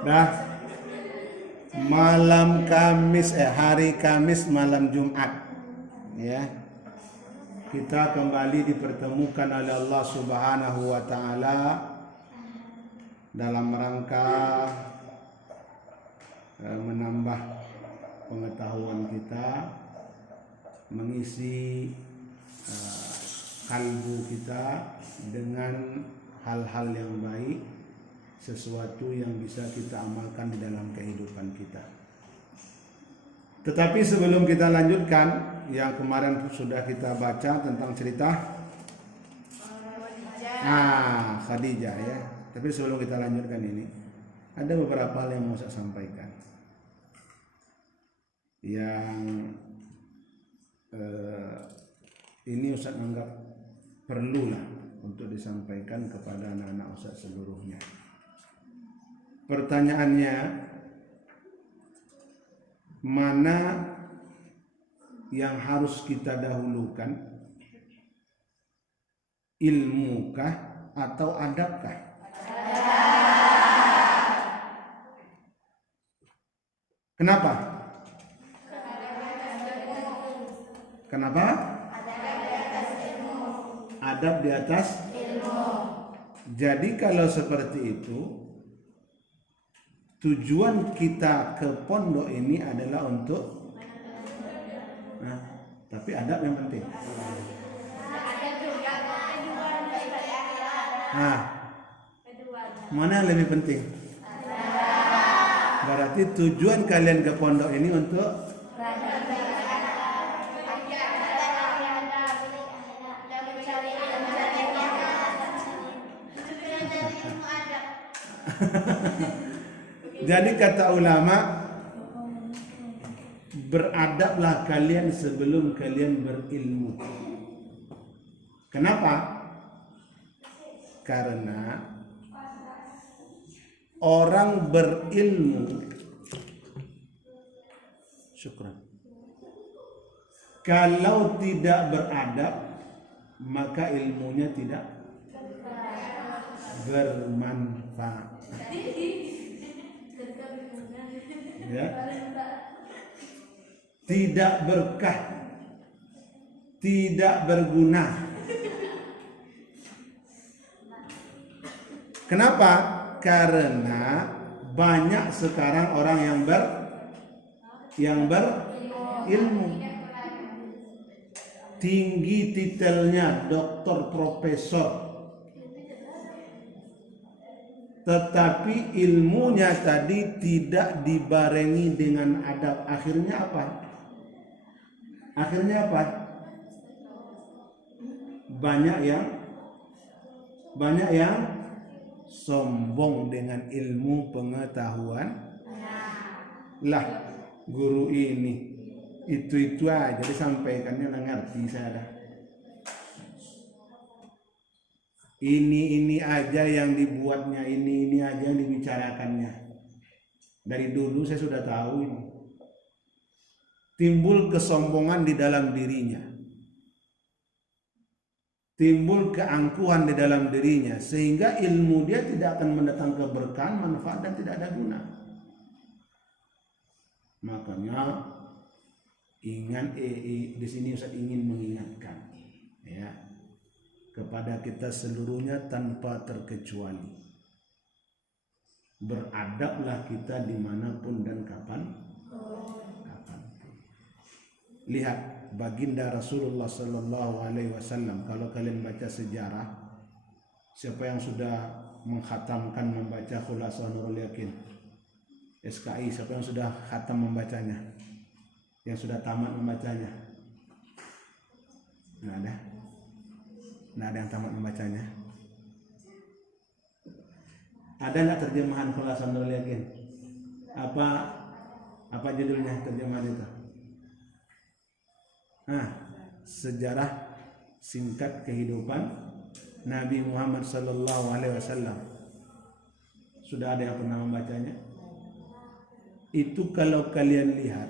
Dah malam Kamis hari Kamis malam Jumat ya. Kita kembali dipertemukan oleh Allah Subhanahu wa taala dalam rangka menambah pengetahuan kita, mengisi kalbu kita dengan hal-hal yang baik, sesuatu yang bisa kita amalkan di dalam kehidupan kita. Tetapi sebelum kita lanjutkan, yang kemarin sudah kita baca tentang cerita Khadijah ya. Tapi sebelum kita lanjutkan ini, ada beberapa hal yang mau saya sampaikan yang ini Ustaz anggap perlulah untuk disampaikan kepada anak-anak Ustaz seluruhnya. Pertanyaannya, mana yang harus kita dahulukan, ilmukah atau adabkah? Kenapa? Kenapa? Adab di atas ilmu. Jadi kalau seperti itu, tujuan kita ke pondok ini adalah untuk tapi adab yang penting. Mana yang lebih penting? Berarti tujuan kalian ke pondok ini untuk jadi kata ulama, beradablah kalian sebelum kalian berilmu. Kenapa? Karena orang berilmu, syukran, kalau tidak beradab, maka ilmunya tidak bermanfaat. Ya. Tidak berkah, tidak berguna. Kenapa? Karena banyak sekarang orang yang berilmu, tinggi titelnya doktor, profesor, tetapi ilmunya tadi tidak dibarengi dengan adab. Akhirnya apa? Banyak yang sombong dengan ilmu pengetahuan. Lah, guru ini itu aja disampaikannya, nggak ngerti saya dah. Ini aja yang dibuatnya, ini aja yang dibicarakannya. Dari dulu saya sudah tahu ini. Timbul kesombongan di dalam dirinya, timbul keangkuhan di dalam dirinya, sehingga ilmu dia tidak akan mendatangkan keberkahan, manfaat, dan tidak ada guna. Makanya di sini Ustaz ingin mengingatkan ya kepada kita seluruhnya tanpa terkecuali, beradablah kita dimanapun dan kapan. Lihat baginda Rasulullah Sallallahu Alaihi Wasallam. Kalau kalian baca sejarah, siapa yang sudah mengkhatamkan membaca Khulasatul Nurul Yakin SKI, siapa yang sudah khatam membacanya, yang sudah tamat membacanya? Nggak ada yang tamat membacanya. Ada nggak terjemahan Khulasatul Nurul Yakin? Apa judulnya terjemahan itu? Sejarah singkat kehidupan Nabi Muhammad Sallallahu Alaihi Wasallam. Sudah ada yang pernah membacanya? Itu kalau kalian lihat,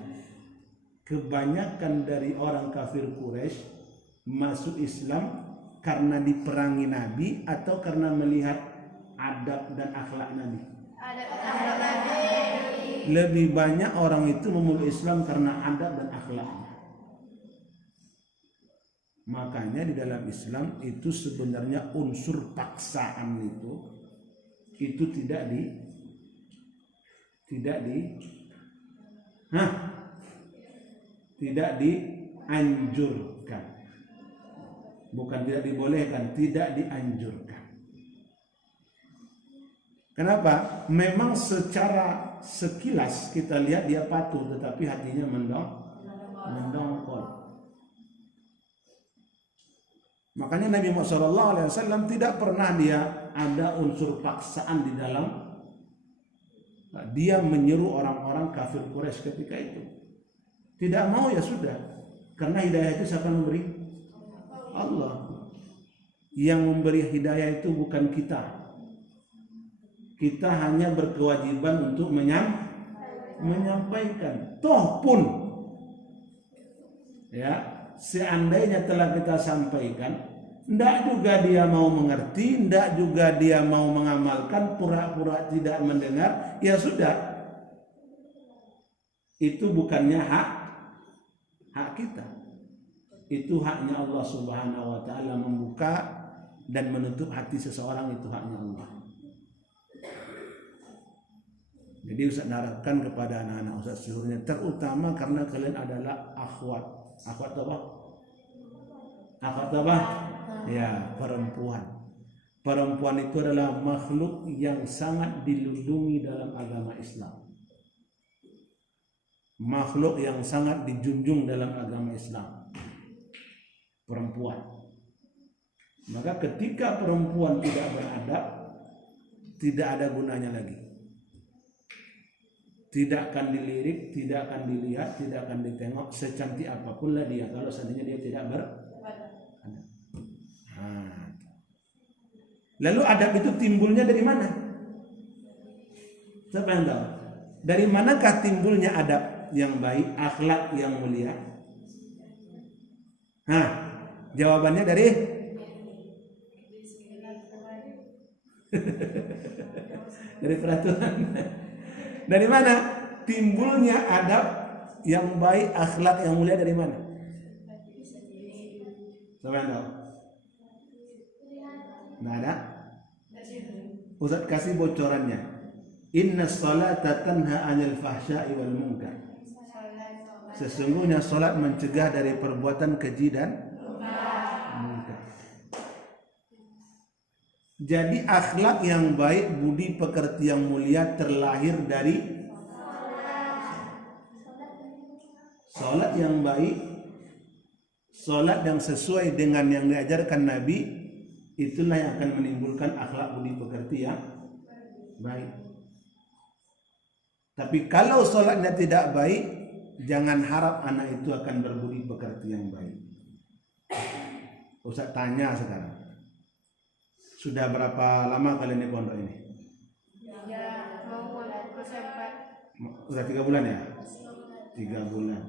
kebanyakan dari orang kafir Quraisy masuk Islam karena diperangi Nabi atau karena melihat adab dan akhlak Nabi. Lebih banyak orang itu memeluk Islam karena adab dan akhlaknya. Makanya di dalam Islam itu sebenarnya unsur paksaan itu tidak dianjurkan. Bukan tidak dibolehkan, tidak dianjurkan. Kenapa? Memang secara sekilas kita lihat dia patuh, tetapi hatinya mendongkol. Makanya Nabi Muhammad SAW tidak pernah dia ada unsur paksaan di dalam dia menyeru orang-orang kafir Quraisy ketika itu. Tidak mau ya sudah, karena hidayah itu siapa yang memberi? Allah. Yang memberi hidayah itu bukan kita. Kita hanya berkewajiban untuk menyampaikan. Toh pun ya, seandainya telah kita sampaikan, ndak juga dia mau mengerti, ndak juga dia mau mengamalkan, pura-pura tidak mendengar, ya sudah. Itu bukannya hak kita. Itu haknya Allah Subhanahu wa taala membuka dan menutup hati seseorang, itu haknya Allah. Jadi Ustaz harapkan kepada anak-anak Ustaz seluruhnya, terutama karena kalian adalah akhwat. Akhwat apa? Akhwat apa? Ya, perempuan. Perempuan itu adalah makhluk yang sangat dilindungi dalam agama Islam. Makhluk yang sangat dijunjung dalam agama Islam. Perempuan. Maka ketika perempuan tidak beradab, tidak ada gunanya lagi. Tidak akan dilirik, tidak akan dilihat, tidak akan ditengok, secantik apapun lah dia kalau seandainya dia tidak beradab. Lalu adab itu timbulnya dari mana? Siapa yang tahu? Dari manakah timbulnya adab yang baik, akhlak yang mulia? Jawabannya dari dari peraturan. Dari mana timbulnya adab yang baik, akhlak yang mulia, dari mana? Siapa yang tahu? Nggak ada? Ustaz kasih bocorannya. Inna salata tanha 'anil fahsya'i wal munkar. Sesungguhnya salat mencegah dari perbuatan keji dan munkar. Jadi akhlak yang baik, budi pekerti yang mulia terlahir dari salat yang baik, salat yang sesuai dengan yang diajarkan Nabi, itulah yang akan menimbulkan akhlak budi pekerti yang baik. Tapi kalau salatnya tidak baik, jangan harap anak itu akan berbudi pekerti yang baik. Ustaz tanya sekarang. Sudah berapa lama kalian di pondok ini? Sudah 3 bulan ya? 3 bulan.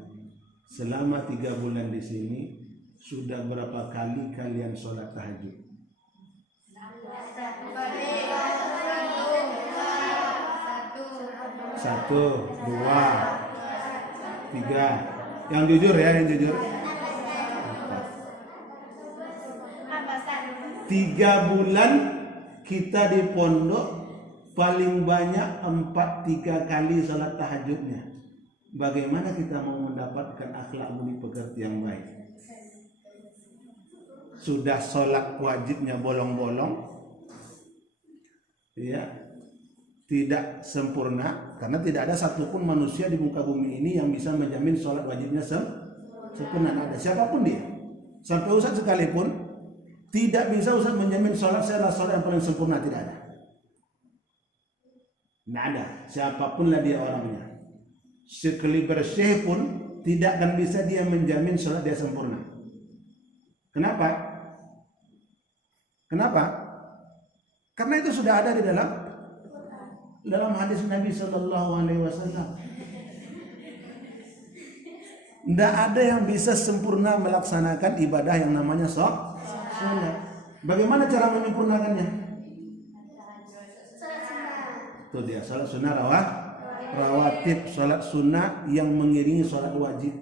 Selama 3 bulan di sini, sudah berapa kali kalian sholat tahajud? 1, 2, 3. Yang jujur ya, yang jujur. 3 bulan kita di pondok paling banyak 3 kali salat tahajudnya. Bagaimana kita mau mendapatkan akhlak budi pekerti yang baik? Sudah salat wajibnya bolong-bolong, ya, tidak sempurna, karena tidak ada satupun manusia di muka bumi ini yang bisa menjamin salat wajibnya sempurna. Ada siapapun dia, sampai Ustaz sekalipun tidak bisa Ustaz menjamin sholat saya adalah sholat yang paling sempurna, tidak ada. Tidak ada, siapapun lah dia orangnya. Sekeliber syekh pun tidak akan bisa dia menjamin sholat dia sempurna. Kenapa? Kenapa? Karena itu sudah ada di dalam hadis Nabi SAW. Tidak ada yang bisa sempurna melaksanakan ibadah yang namanya sholat. Bagaimana cara menyempurnakannya? Itu dia salat sunnah rawatib, salat sunnah yang mengiringi salat wajib.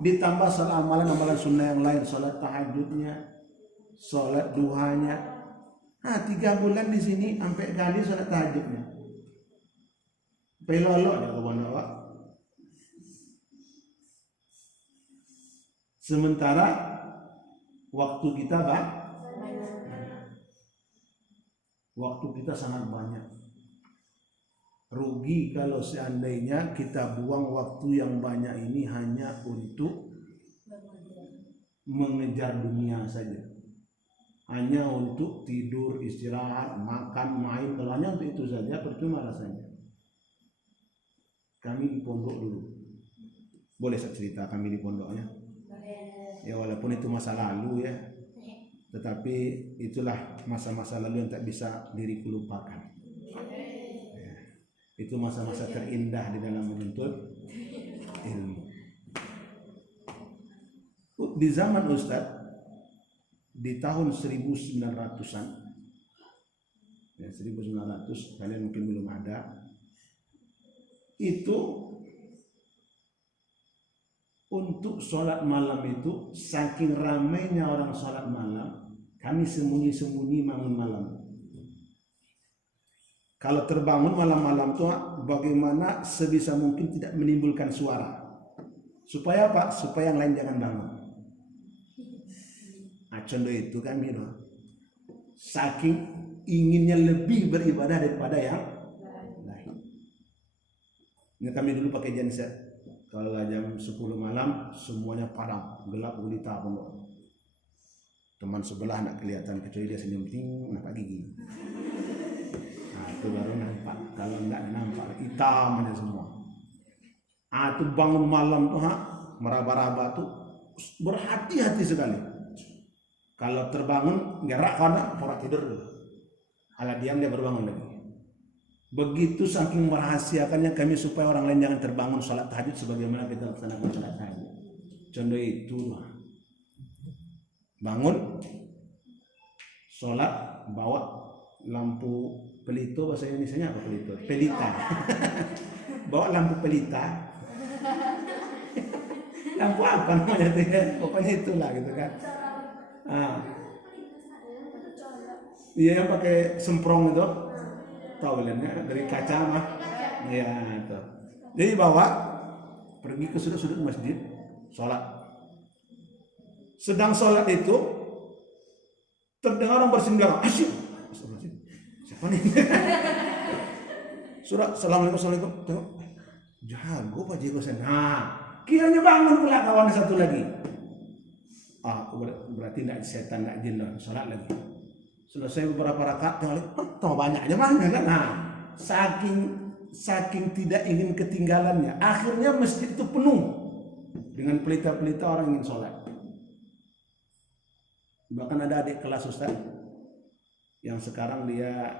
Ditambah salat amalan-amalan sunnah yang lain, salat tahajudnya, salat duhanya. 3 bulan di sini sampai kali salat tahajudnya. Pelolok dah kawan awak. Sementara waktu kita sangat banyak. Rugi kalau seandainya kita buang waktu yang banyak ini hanya untuk mengejar dunia saja. Hanya untuk tidur, istirahat, makan, main. Kalau hanya untuk itu saja percuma rasanya. Kami di pondok dulu. Boleh saya cerita kami di pondoknya? Ya walaupun itu masa lalu ya. Tetapi itulah masa-masa lalu yang tak bisa diriku lupakan. Itu masa-masa terindah di dalam menuntut ilmu. Di zaman Ustadz, di tahun 1900-an, ya 1900, kalian mungkin belum ada, itu untuk sholat malam itu, saking ramainya orang sholat malam, kami sembunyi-sembunyi bangun malam. Kalau terbangun malam-malam itu bagaimana sebisa mungkin tidak menimbulkan suara. Supaya apa? Supaya yang lain jangan bangun. Contoh itu kami saking inginnya lebih beribadah daripada yang lain. Ini kami dulu pakai genset. Kalau jam 10 malam semuanya padam, gelap gulita pondok. Teman sebelah nak kelihatan kecuali dia senyum ting nampak gigi. Itu baru nampak. Kalau enggak nampak hitam aja semua. Itu bangun malam tuh meraba-raba tuh berhati-hati sekali. Kalau terbangun gerak karena porak tidur dulu. Ala diam dia berbangun lagi. Begitu saking merahasiakannya kami supaya orang lain jangan terbangun sholat tahajud sebagaimana kita laksanakan sholat tahajud. Contoh itu bangun sholat bawa lampu pelito, bahasa Indonesianya apa pelito? Pelita. Bawa lampu pelita. Lampu apa namanya itu ya? Pokoknya itulah gitu kan. Iya yang pakai semprong itu. Tahu ya, dari kaca mah. Ya itu. Jadi bawa pergi ke sudut-sudut masjid sholat. Sedang sholat itu terdengar orang bersenggara. Asyik. Siapa nih? Surah assalamualaikum. Tengok. Jago Pak Jago sen. Kiranya bangun pula kawan satu lagi. Berarti tidak setan, tidak jin lah. Sholat lagi. Selesai beberapa rakaat, tengok banyaknya mana kan? Saking tidak ingin ketinggalannya, akhirnya masjid itu penuh dengan pelita-pelita orang ingin sholat. Bahkan ada adik kelas Ustaz yang sekarang dia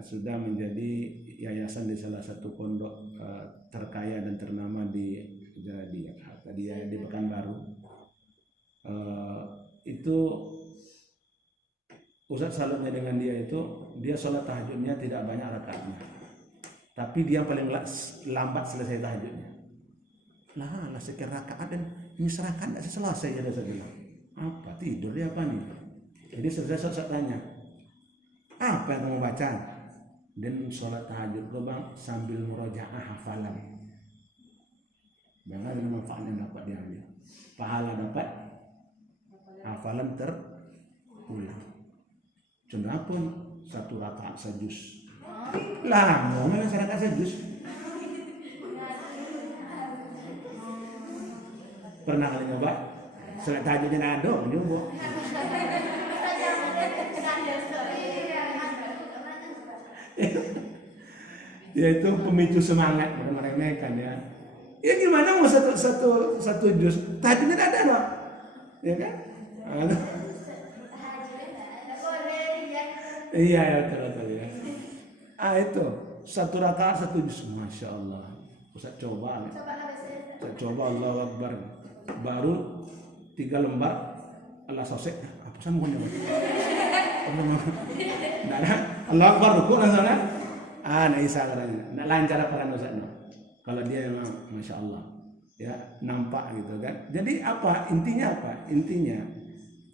sudah menjadi yayasan di salah satu pondok terkaya dan ternama di Pekanbaru. Itu Ustaz salutnya dengan dia itu, dia sholat tahajudnya tidak banyak rakaatnya, tapi dia paling lambat selesai tahajudnya. Lah sekian rakaat dan ini serakaat tidak selesai ya saya bilang. Apa tidur dia apa nih? Jadi selesai Ustaz tanya, apa yang kamu baca? Dan sholat tahajud lo bang sambil murojaah hafalan. Bang ada manfaatnya dapat diambil, pahala dapat, hafalan terulang. Contoh pun 1 rakaat sajus. Lah mau nggak 1 rakaat sajus? Pernah kali nyoba? Sholat tahajudnya ada, nyoba. Ya itu pemicu semangat, bukan meremehkan ya. Ya gimana mau satu juz? Tahajudnya ada loh, ya kan? Iya betul ya. Itu 1 rakaat 1 juz, masya Allah. Ustaz coba Allahu Akbar. Baru 3 lembar Allah sosek. Apa sama punya? Nah, Allah Akbar rukuk sana. Nak Isa katanya. Nak lancar apa Ustaz? Kalau dia memang Masya Allah ya nampak gitu kan. Jadi apa intinya apa? Intinya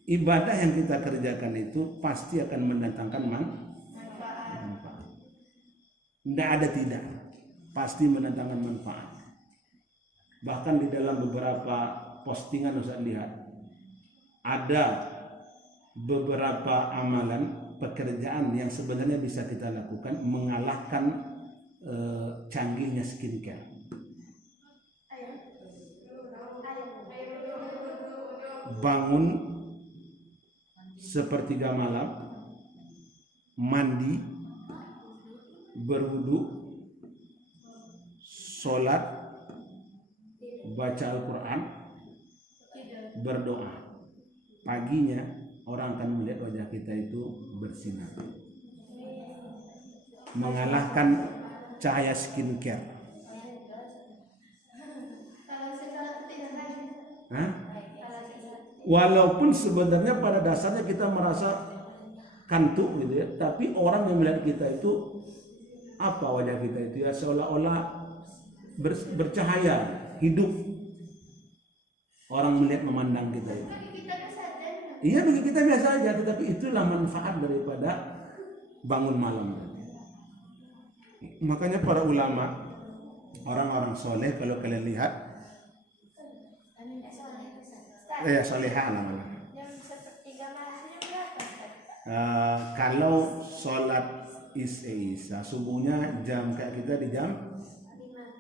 ibadah yang kita kerjakan itu pasti akan mendatangkan manfaat. Tidak ada tidak, pasti mendatangkan manfaat. Bahkan di dalam beberapa postingan Ustaz lihat ada beberapa amalan pekerjaan yang sebenarnya bisa kita lakukan mengalahkan canggihnya skincare. Bangun sepertiga malam, mandi, berwudu, sholat, baca Al-Quran, berdoa. Paginya orang akan melihat wajah kita itu bersinar, mengalahkan cahaya skincare. Walaupun sebenarnya pada dasarnya kita merasa kantuk gitu ya, tapi orang yang melihat kita itu apa wajah kita itu ya seolah-olah bercahaya, hidup. Orang melihat memandang kita itu. Iya bagi kita biasa aja, tetapi itulah manfaat daripada bangun malam. Makanya para ulama, orang-orang soleh kalau kalian lihat, solehah malam. Kalau sholat isya subuhnya jam kayak kita di jam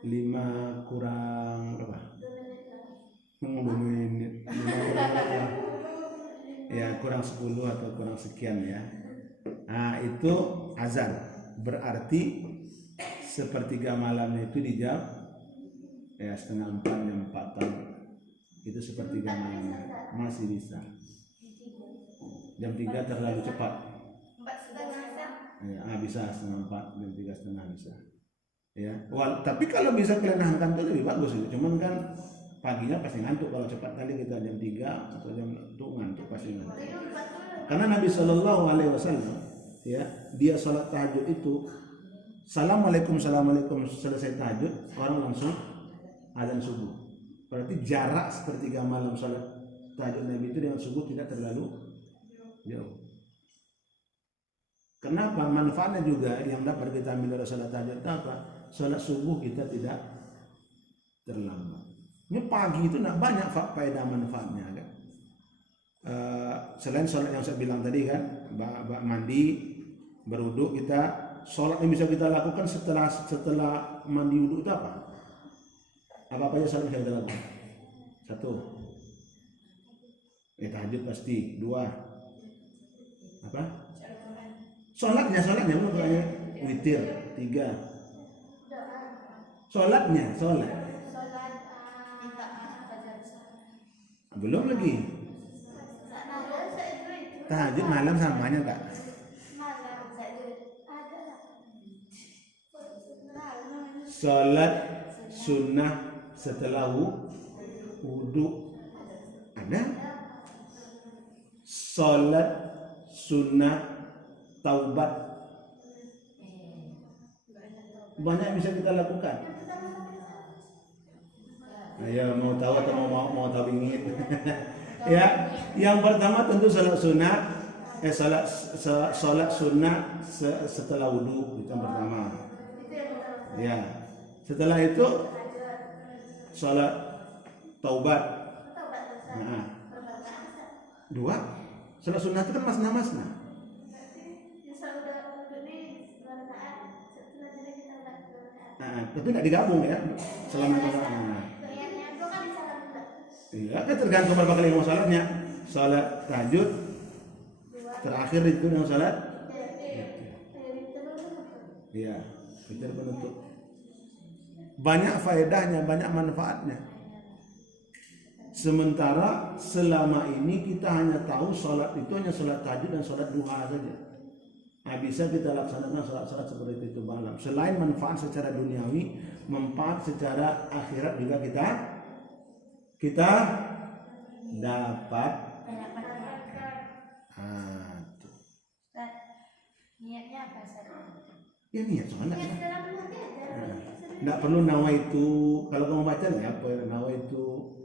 5 kurang berapa? 2 menit. Ya kurang 10 atau kurang sekian ya. Nah itu azan, berarti sepertiga malamnya itu di jam ya 3:30 jam 4-an. Itu sepertiga malamnya masih bisa. Jam 3 terlalu cepat. 4:30 ya, bisa 3:30 jam 3:30 bisa. Ya, tapi kalau bisa kalian angkat itu lebih bagus itu. Cuman kan paginya pasti ngantuk kalau cepat kali kita jam 3 atau jam itu ngantuk pasti ngantuk. Karena Nabi Shallallahu Alaihi Wasallam ya dia sholat tahajud itu assalamualaikum selesai tahajud orang langsung azan subuh. Berarti jarak sepertiga malam sholat tahajud Nabi itu dengan subuh tidak terlalu jauh. Kenapa? Manfaatnya juga yang dapat kita ambil dari sholat tahajud apa? Sholat subuh kita tidak terlambat. Ini pagi itu nak banyak faedah manfaatnya kan. Selain sholat yang saya bilang tadi kan, mandi, berwudu, kita sholat yang bisa kita lakukan setelah mandi wudu itu apa? Apa aja sholat yang bisa kita lakukan? 1, tahajud pasti. 2, apa? Sholatnya bukan witir. 3, sholat belum lagi tahajud malam samanya enggak? Sholat sunnah setelah wudu ada. Sholat sunnah taubat banyak bisa kita lakukan. Ayo mau tahu atau mau tahu bingit? Ya, yang pertama tentu sholat sunnah, sholat sunnah setelah wudu itu yang pertama. Ya, setelah itu sholat taubat. Nah, 2, sholat sunnah itu kan masna. Tapi tidak digabung ya selama itu. Iya, kan tergantung berapa kali mau sholatnya. Sholat tahajud, terakhir itu dengan sholat. Iya, witir penutup. Banyak faedahnya, banyak manfaatnya. Sementara selama ini kita hanya tahu sholat itu hanya sholat tahajud dan sholat duha saja. Nah, bisa kita laksanakan sholat-sholat seperti itu malam. Selain manfaat secara duniawi, manfaat secara akhirat juga kita dapat. Niatnya apa saja? Ya niat sholat. Nggak perlu nawaitu. Kalau kamu baca ya apa nawaitu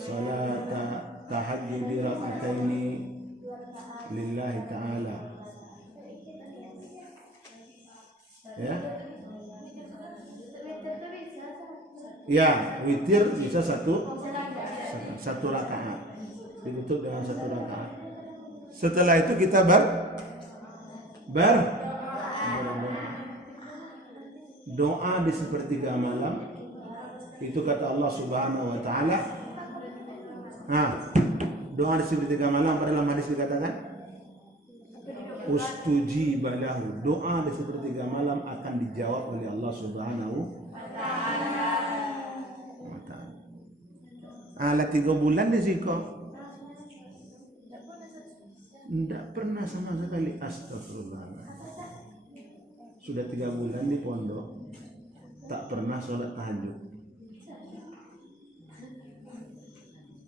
sholat tahajjud raka'ataini lillahi ta'ala. Ya. Ya, witir bisa satu rakaat. Ditutup dengan satu rakaat. Setelah itu kita doa di sepertiga malam. Itu kata Allah Subhanahu wa taala. Nah, doa di sepertiga malam pada dalam hadis dikatakan ustujiba lahu. Doa di sepertiga malam akan dijawab oleh Allah Subhanahu wa taala. Ala 3 bulan di siko. Tidak pernah sama sekali. Astagfirullah. Sudah 3 bulan di pondok, tak pernah sholat tahajud.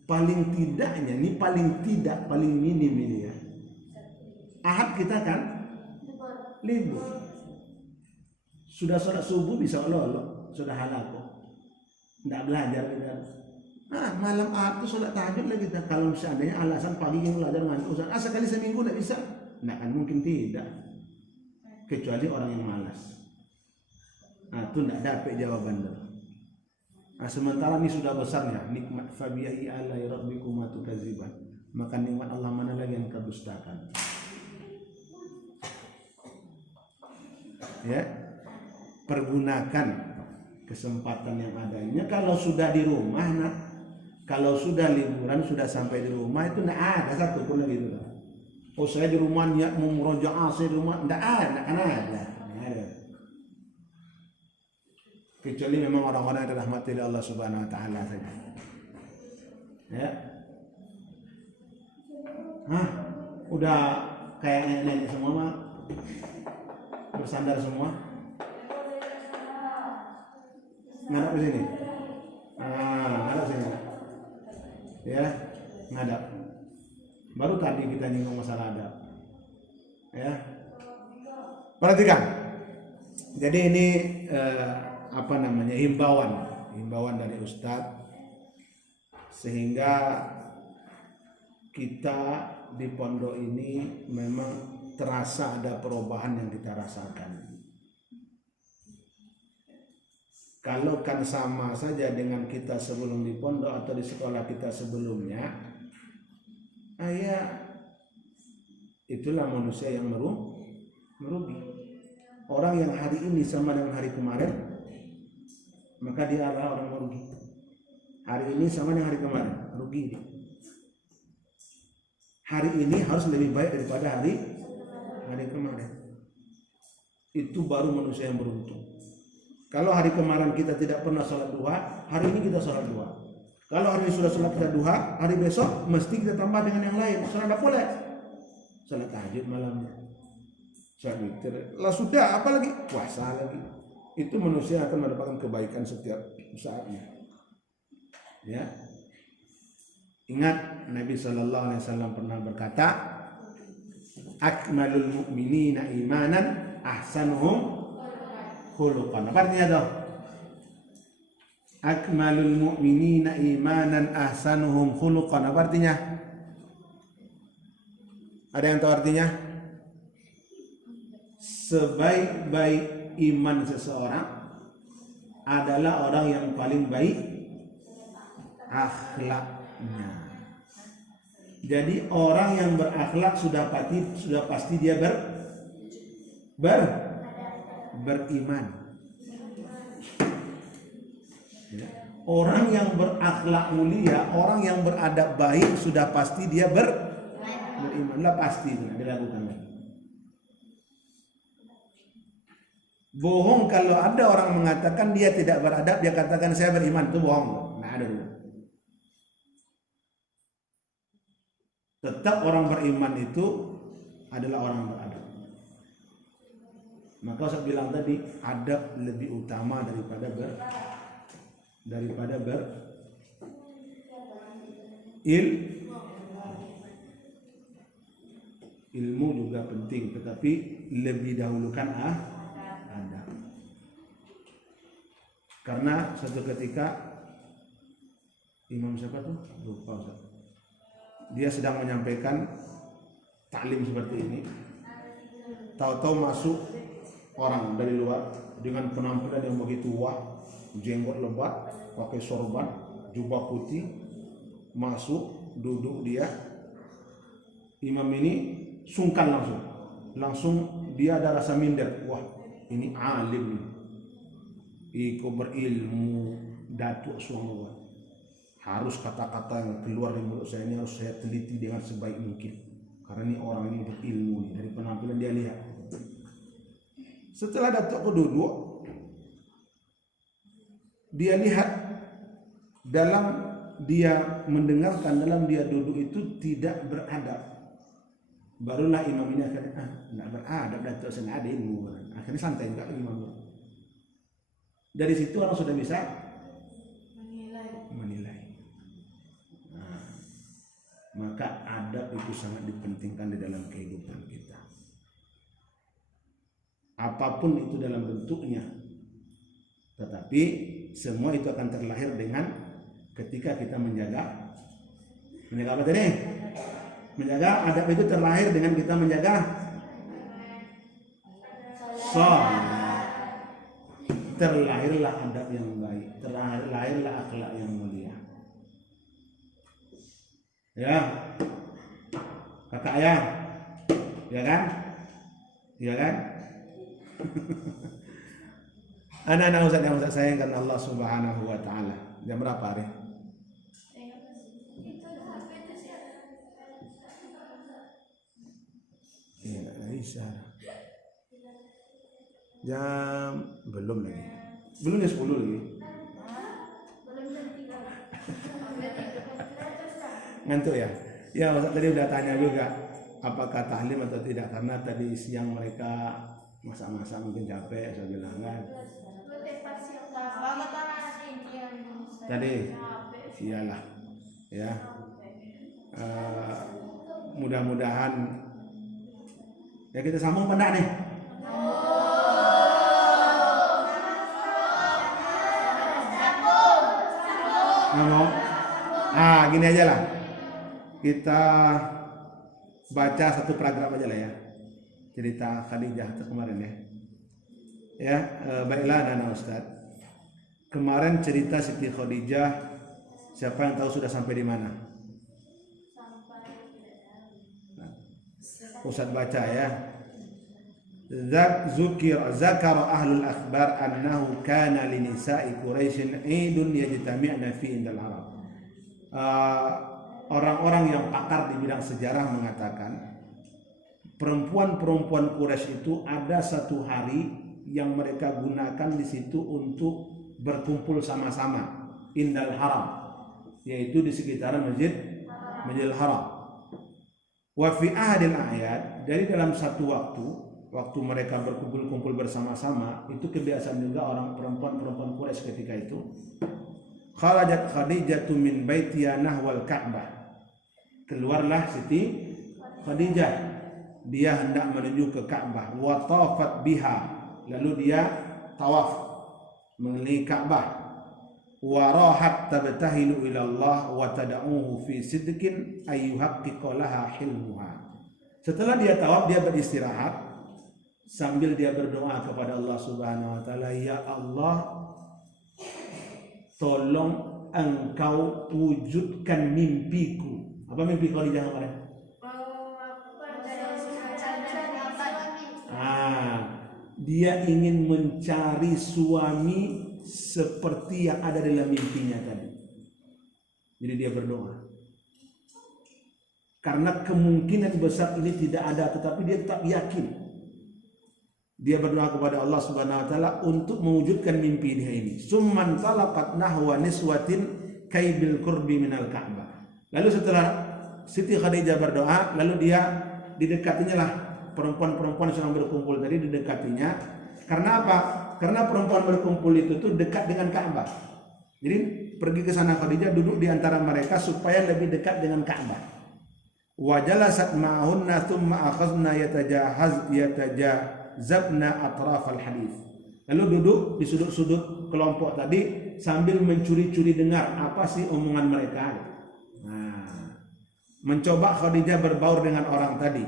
Paling tidaknya, ini paling minim ini ya. Ahad kita kan libur. Sudah sholat subuh bisa olok, sudah halal kok. Tidak belajar kita. Nah, malam Ahad itu sholat tahajud lagi kita. Kalau seandainya alasan pagi yang belajar ngantuk, sekali seminggu tidak bisa. Nah kan mungkin tidak. Kecuali orang yang malas. Nah, itu tidak dapat jawaban. Nah, sementara ini sudah besarnya nikmat fabiyahi alai rabbikuma tukadziban. Maka nikmat Allah mana lagi yang kau dustakan? Ya, pergunakan kesempatan yang adanya. Kalau sudah di rumah, nah, kalau sudah liburan, sudah sampai di rumah itu tidak ada satu pun lagi itu. Oh saya di rumah niat mau murojaah, saya di rumah tidak ada. Kecuali memang orang-orang yang dirahmati oleh Allah Subhanahu wa taala saja. Ya. Udah kayak nenek semua mah bersandar semua. Ngadap ke sini. Ngadap sini. Ya, ngadap. Baru tadi kita nyinggung masalah adab. Ya. Perhatikan. Jadi ini himbauan dari Ustadz sehingga kita di pondok ini memang terasa ada perubahan yang kita rasakan. Kalau kan sama saja dengan kita sebelum di pondok atau di sekolah kita sebelumnya, itulah manusia yang merugi. Orang yang hari ini sama dengan hari kemarin, maka dia adalah orang merugi. Hari ini sama dengan hari kemarin, rugi dia. Hari ini harus lebih baik daripada hari kemarin. Itu baru manusia yang beruntung. Kalau hari kemarin kita tidak pernah sholat duha, hari ini kita sholat duha. Kalau hari ini sudah sholat duha, hari besok mesti kita tambah dengan yang lain. Sholat apa boleh? Sholat tahajud malamnya. Sholat witir. Lah sudah, apalagi puasa lagi. Itu manusia akan mendapatkan kebaikan setiap saatnya. Ya. Ingat Nabi sallallahu alaihi wasallam pernah berkata, akmalul mu'minina imanan ahsanuhum khuluqan. Apa artinya tuh? Akmalul mu'minina imanan ahsanuhum khuluqan. Apa artinya? Ada yang tahu artinya? Sebaik-baik iman seseorang adalah orang yang paling baik akhlaknya. Jadi orang yang berakhlak sudah pasti dia beriman. Ya. Orang yang berakhlak mulia, orang yang beradab baik sudah pasti dia beriman. Lah pasti dilakukan. Bohong kalau ada orang mengatakan dia tidak beradab, dia katakan saya beriman, itu bohong. Nah ada dulu. Tetap orang beriman itu adalah orang beradab. Maka saya bilang tadi, adab lebih utama daripada ilmu juga penting, tetapi lebih dahulukan Karena suatu ketika imam siapa tuh? Lupa Ustaz. Dia sedang menyampaikan taklim seperti ini. Tahu-tahu masuk orang dari luar dengan penampilan yang begitu wah, jenggot lebat, pakai sorban, jubah putih, masuk, duduk dia. Imam ini sungkan langsung dia ada rasa minder. Wah, ini alim nih, iko berilmu, datuk semua. Harus kata-kata yang keluar dari mulut saya ini harus saya teliti dengan sebaik mungkin, karena ini orang ini berilmu nih, dari penampilan dia lihat. Setelah datuk duduk, dia lihat dalam dia mendengarkan, dalam dia duduk itu tidak beradab. Barulah imam ini akhirnya tidak beradab, datuk saya ada ilmu. Akhirnya santai juga imam. Dari situ orang sudah bisa menilai. Nah, maka adab itu sangat dipentingkan di dalam kehidupan kita. Apapun itu dalam bentuknya, tetapi semua itu akan terlahir dengan ketika kita menjaga apa tadi? Menjaga adab itu terlahir dengan kita menjaga salat. Terlahirlah adab yang baik, terlahirlah akhlak yang mulia. Ya, kakak ya, ya kan? Ya kan? Anak-anak Ustaz yang Ustaz sayang karena Allah Subhanahu wa taala. Jam berapa hari? Iya, enggak bisa. Jam belum lagi. Belum jam 10 lagi. Ngantuk ya? Ya, Ustaz tadi udah tanya juga apakah tahlim atau tidak, karena tadi siang mereka masak-masak mungkin capek, saya bilang kan. Tadi iyalah ya. Mudah-mudahan ya kita sambung pendak nih. Ngomong. Gini aja lah. Kita baca satu paragraf aja lah ya. Cerita Khadijah itu kemarin ya. Ya, baiklah anak Ustaz. Kemarin cerita Siti Khadijah, siapa yang tahu sudah sampai di mana? Ustaz baca ya. Zakara ahlul akhbar annahu kana linisa'i Quraisyin 'idun yajtami'na fi indal Arab. Orang-orang yang pakar di bidang sejarah mengatakan perempuan-perempuan Quraisy itu ada satu hari yang mereka gunakan di situ untuk berkumpul sama-sama indal haram, yaitu di sekitaran Masjidil Haram. Wa fi ahadil ayat, dari dalam satu waktu mereka berkumpul-kumpul bersama-sama, itu kebiasaan juga orang perempuan Quraisy ketika itu. Kharajat Khadijah min baitiha nahwal Ka'bah. Keluarlah Siti Khadijah, dia hendak menuju ke Ka'bah. Wa tafat biha, lalu dia tawaf mengelilingi Ka'bah. Wa rahat tabtahilu ila Allah wa tad'uhu fi sidqin ayyuhaqqiqa laha hilmuha. Setelah dia tawaf, dia beristirahat sambil dia berdoa kepada Allah Subhanahu wa taala, ya Allah, tolong engkau wujudkan mimpiku. Apa mimpi Khadijah kemarin? Dia ingin mencari suami seperti yang ada dalam mimpinya tadi. Jadi dia berdoa. Karena kemungkinan besar ini tidak ada, tetapi dia tetap yakin. Dia berdoa kepada Allah Subhanahu wa taala untuk mewujudkan mimpi dia ini. Summan talaqat nahwa niswatin kaibil qurbi minal Ka'bah. Lalu setelah Siti Khadijah berdoa, lalu dia didekatinya lah perempuan-perempuan yang sedang berkumpul tadi, didekatinya. Karena apa? Karena perempuan berkumpul itu tuh dekat dengan Ka'bah. Jadi pergi ke sana Khadijah, duduk di antara mereka supaya lebih dekat dengan Ka'bah. Wa jalasat ma'ahunna thumma akhadna yatajazabna atraf al-hadis. Lalu duduk di sudut-sudut kelompok tadi sambil mencuri-curi dengar apa sih omongan mereka. Nah, mencoba Khadijah berbaur dengan orang tadi.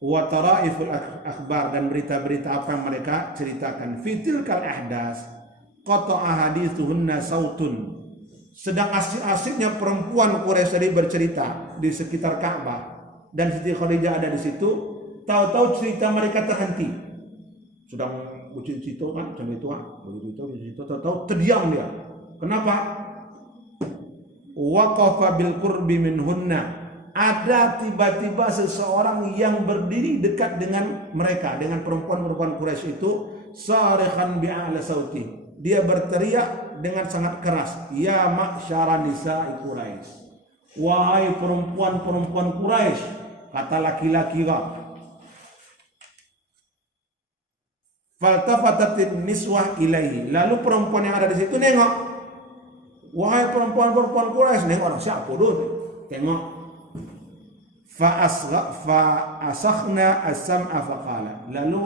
Wa taraiful akhbar, dan berita-berita apa yang mereka ceritakan. Fitil kal ahdas qata'a hadithuhunna sautun. Sedang asik-asiknya perempuan Quraisy tadi bercerita di sekitar Ka'bah dan Siti Khadijah ada di situ, tahu-tahu cerita mereka terhenti. Sedang bercerita kan sampai tua, bercerita tahu-tahu terdiam dia. Kenapa? Waqafa bil qurbi minhunna. Ada tiba-tiba seseorang yang berdiri dekat dengan mereka, dengan perempuan-perempuan Quraisy itu, sarikhan bi'ala sauti. Dia berteriak dengan sangat keras, ya ma'syara nisa'i Quraisy. Wahai perempuan-perempuan Quraisy, kata laki-laki kau. Faltafatatin niswah ilaihi. Lalu perempuan yang ada di situ nengok. Wahai perempuan-perempuan Quraisy, nengok orang siapa dulu? Tengok. Fa'asakhna as-sam'a faqala. Lalu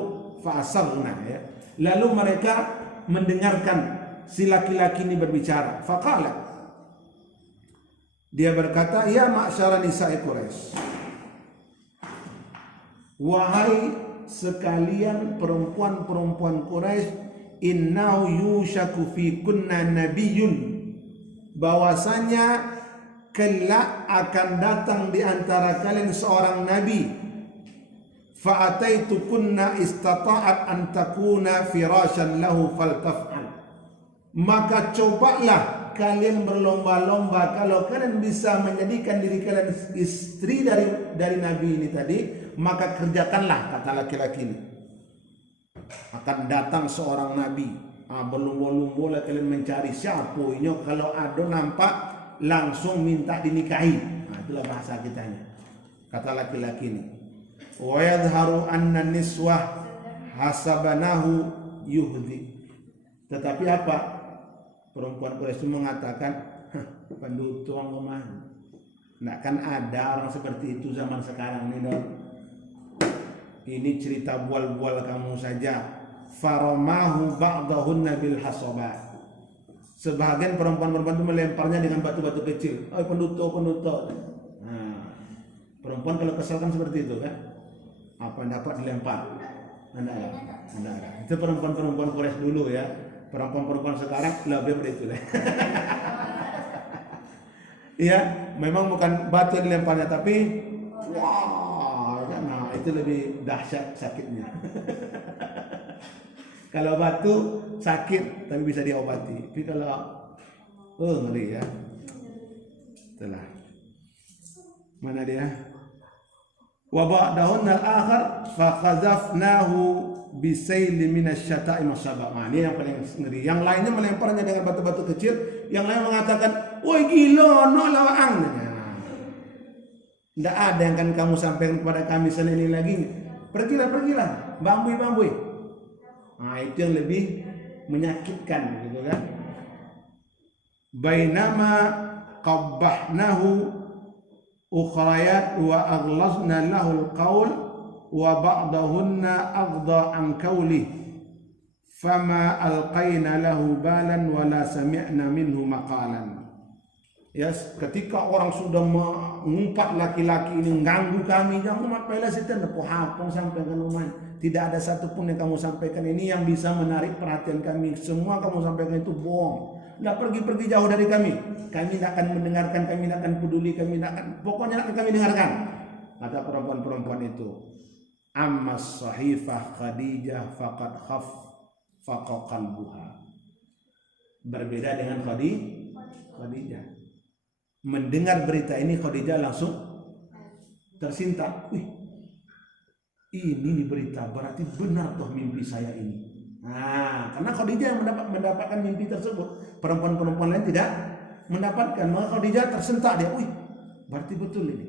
fa'asakhna, ya. Lalu mereka mendengarkan si laki-laki ini berbicara. Faqala. Dia berkata, ya ma'syara nisa'i Quraisy. Wahai sekalian perempuan-perempuan Quraisy, innahu yushaku fi kunna nabiyyun. Bahwasanya kelak akan datang di antara kalian seorang nabi. Fa'ataitu kunna istata'at an takuna firashan lahu faltaf'al. Maka cobalah kalian berlomba-lomba, kalau kalian bisa menjadikan diri kalian istri dari nabi ini tadi, maka kerjakanlah, kata laki-laki ini. Akan datang seorang nabi, berlomba-lomba kalian mencari siapa ini, kalau ada nampak langsung minta dinikahi. Itulah bahasa kitanya, kata laki-laki ini. Wa yadhharu anna niswah hasabanahu yuhdi. Tetapi apa? Perempuan Quraisy itu mengatakan, pendutuang kemana? Nggak kan ada orang seperti itu zaman sekarang ini dong. Ini cerita bual-bual kamu saja. Faramahu ba'dahunna bil hasabat. Sebagian perempuan-perempuan itu melemparnya dengan batu-batu kecil. Oh, pendutuk. Nah, perempuan kalau kesal kan seperti itu kan? Apa yang dapat dilempar? Anda ada. Itu perempuan-perempuan Quraisy dulu ya. Perempuan-perempuan sekarang lebih dari itu. Iya, memang bukan batu yang dilemparnya, tapi wah, nah itu lebih dahsyat sakitnya. Kalau batu sakit tapi bisa diobati. Tapi kalau ngeri ya. Itulah. Mana dia? Wa ba'dahunna al-akhar fa qadzafnahu bisaili minasyata'i masabah. Ini yang paling ngeri. Yang lainnya melemparnya dengan batu-batu kecil, yang lain mengatakan, "Woi gila, no lawaang." Tidak ada yang akan kamu sampaikan kepada kami selain ini lagi. Pergilah, bambui. Nah, itu yang lebih menyakitkan, gitu kan? Bainama qabbahnahu ukhrayat wa aghlazna lahul qaul wa ba'dahunna aghda an qawli fama alqaina lahu balan wa la sami'na minhu maqalan. Yes, ketika orang sudah mengumpat laki-laki ini mengganggu kami, jangan mapaila sitan ko hapong sampaikan rumah. Tidak ada satupun yang kamu sampaikan ini yang bisa menarik perhatian kami. Semua kamu sampaikan itu bohong. Tidak pergi jauh dari kami. Kami tidak akan mendengarkan, kami tidak akan peduli, kami tidak akan, pokoknya tidak akan kami dengarkan. Kata perempuan-perempuan itu. Amma sahifah Khadijah faqad khaffaqa qalbuha. Berbeda dengan Khadijah. Mendengar berita ini Khadijah langsung tersintak. Ini berita berarti benar toh mimpi saya ini. Nah, karena Khadijah yang mendapatkan mimpi tersebut, perempuan-perempuan lain tidak mendapatkan. Maka Khadijah tersentak dia. Berarti betul ini.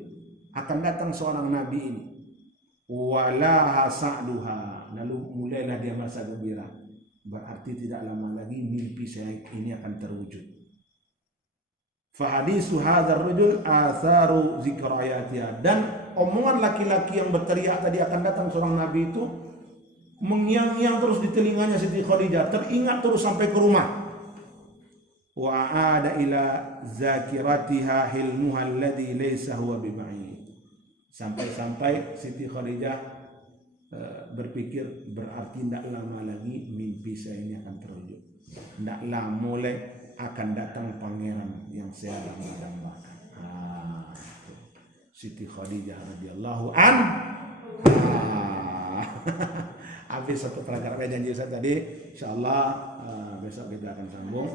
Akan datang seorang nabi ini. Wala sa'duha. Lalu mulailah dia merasa gembira. Berarti tidak lama lagi mimpi saya ini akan terwujud. Fahadisu hadzal rajul atharu zikrayatiha. Dan omongan laki-laki yang berteriak tadi akan datang seorang nabi itu mengiang-iang terus di telinganya Siti Khadijah, teringat terus sampai ke rumah. Wa ada ila zakiratiha hilmuha alladhi laysa huwa biba'id. Sampai-sampai Siti Khadijah berpikir berarti tidak lama lagi mimpi saya ini akan terwujud. Tidak lama mulai akan datang pangeran yang saya dambakan. Siti Khadijah radhiyallahu habis satu pelajaran janji saya tadi, insyaallah besok kita akan sambung.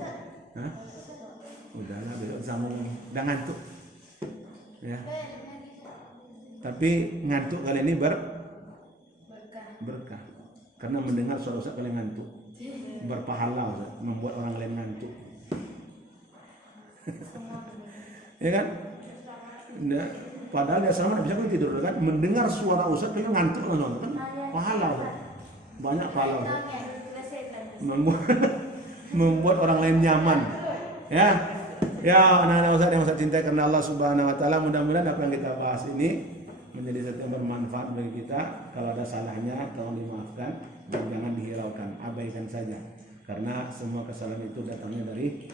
Udahlah besok sambung, udah ngantuk ya. Tapi ngantuk kali ini berkah karena mendengar suara Ustaz kalian ngantuk, berpahala Ustaz, membuat orang lain ngantuk. Ya kan? Nah, padahal ya sama bisa tidur kan, mendengar suara Ustaz kalian ngantuk kan? Pahala Ustaz. Banyak pahala Ustaz. Membuat orang lain nyaman. Ya anak-anak Ustaz yang Ustaz cintai karena Allah Subhanahu wa taala, mudah-mudahan apa yang kita bahas ini menjadi sesuatu yang bermanfaat bagi kita. Kalau ada salahnya tolong dimaafkan dan jangan dihiraukan, abaikan saja. Karena semua kesalahan itu datangnya dari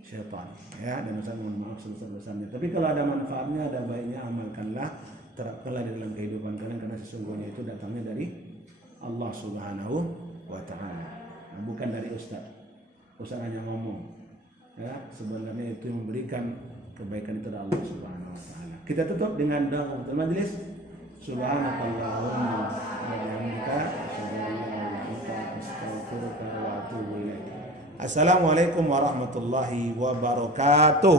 syaitan. Ya, dan Ustaz mohon maaf sebesar-besarnya. Tapi kalau ada manfaatnya, ada baiknya, amalkanlah, terapkanlah di dalam kehidupan kalian karena sesungguhnya itu datangnya dari Allah Subhanahu wa taala. Bukan dari Ustaz. Ustaz hanya ngomong. Ya, sebenarnya itu yang memberikan kebaikan itu adalah Allah Subhanahu wa taala. Kita tutup dengan doa untuk majelis. Subhanakallahumma wa bihamdika asyhadu an la ilaha illa anta astaghfiruka wa atubu ilaik. Assalamualaikum warahmatullahi wabarakatuh.